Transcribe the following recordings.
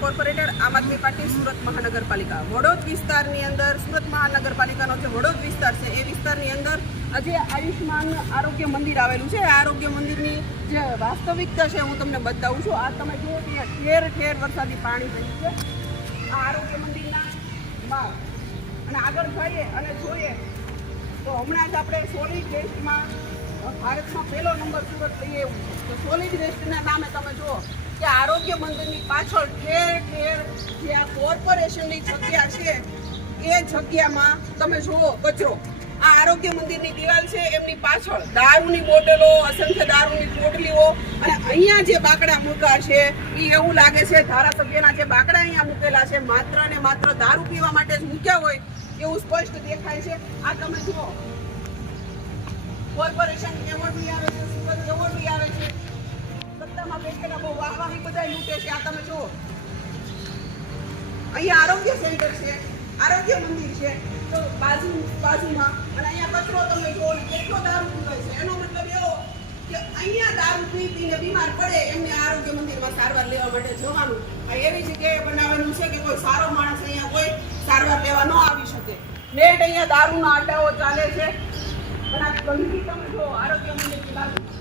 Corporator, આમ આદમી party, Surat મહાનગરપાલિકા. વડોદ વિસ્તારની અંદર, સુરત મહાનગરપાલિકાનો જે વડોદ વિસ્તાર છે, એ વિસ્તારની અંદર આજે આયુષ્માન આરોગ્ય મંદિર આવેલું છે. આરોગ્ય મંદિરની જે વાસ્તવિકતા છે, હું તમને બતાવું છું. આ તમે જુઓ કે ઠેર ઠેર વરસાદી પાણી થયું છે. આ આરોગ્ય મંદિરના બહાર અને આગળ જઈએ અને જોઈએ તો હમણાં જ આપણે સોલિડ વેસ્ટમાં ભારતમાં પહેલો નંબર સુરત લઈએ એવું છે. તો સોલિડ વેસ્ટના નામે તમે જુઓ. આરોગ્ય મંદિરની પાછળ ઠેર ઠેર જે આ કોર્પોરેશનની જગ્યા છે, એ જગ્યામાં તમે જુઓ, કચરો. આ આરોગ્ય મંદિરની દિવાલ છે, એમની પાછળ દારૂની બોટલો, અસંખ્ય દારૂની પોટલીઓ અને અહીંયા જે બાકડા મૂકા છે એ એવું લાગે છે, ધારાસભ્યના જે બાકડા અહીંયા મૂકેલા છે, માત્ર ને માત્ર દારૂ પીવા માટે જ મૂક્યા હોય, એવું સ્પષ્ટ દેખાય છે. આ તમે જુઓ. કોર્પોરેશન એવોર્ડ બી આવે છે, સુરત એવોર્ડ આવે છે દારૂ પીવાય છે. બીમાર પડે, એમને આરોગ્ય મંદિરમાં સારવાર લેવા માટે જવાનું. આ એવી જગ્યાએ બનાવેલું છે કે કોઈ સારો માણસ અહીંયા કોઈ સારવાર લેવા ન આવી શકે. નેટ અહીંયા દારૂના અડ્ડાઓ ચાલે છે. પણ આ ગંદકી તમે જો આરોગ્ય મંદિરની બાજુ.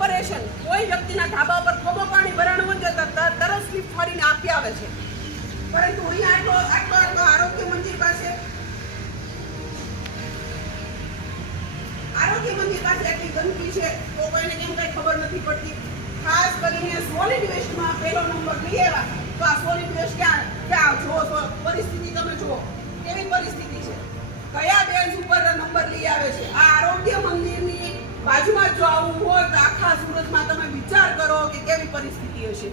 કોર્પોરેશન કોઈ વ્યક્તિના ધાબા ઉપર ખોબો પાણી ભરાણું તો તરત સ્લીપ ફરીને આપી આવે છે. પરંતુ અહીંયા આટલો આટલો આટલો આરોગ્ય મંદિર પાસે, આરોગ્ય મંદિર પાસે આટલી ગંદકી છે તો કોઈને કેમ કઈ ખબર નથી પડતી. ખાસ કરીને સોલિડ વેસ્ટમાં પહેલો નંબર લઈ આવ્યા. તો આ સોલિડ વેસ્ટ ક્યાં ક્યાં? જુઓ પરિસ્થિતિ તમે જુઓ. કેવી પરિસ્થિતિ છે? કયા બેન્ચ ઉપર નંબર લઈ આવે છે? આ બાજુમાં જો આવું હોય તો આખા સુરતમાં તમે વિચાર કરો કે કેવી પરિસ્થિતિ હશે.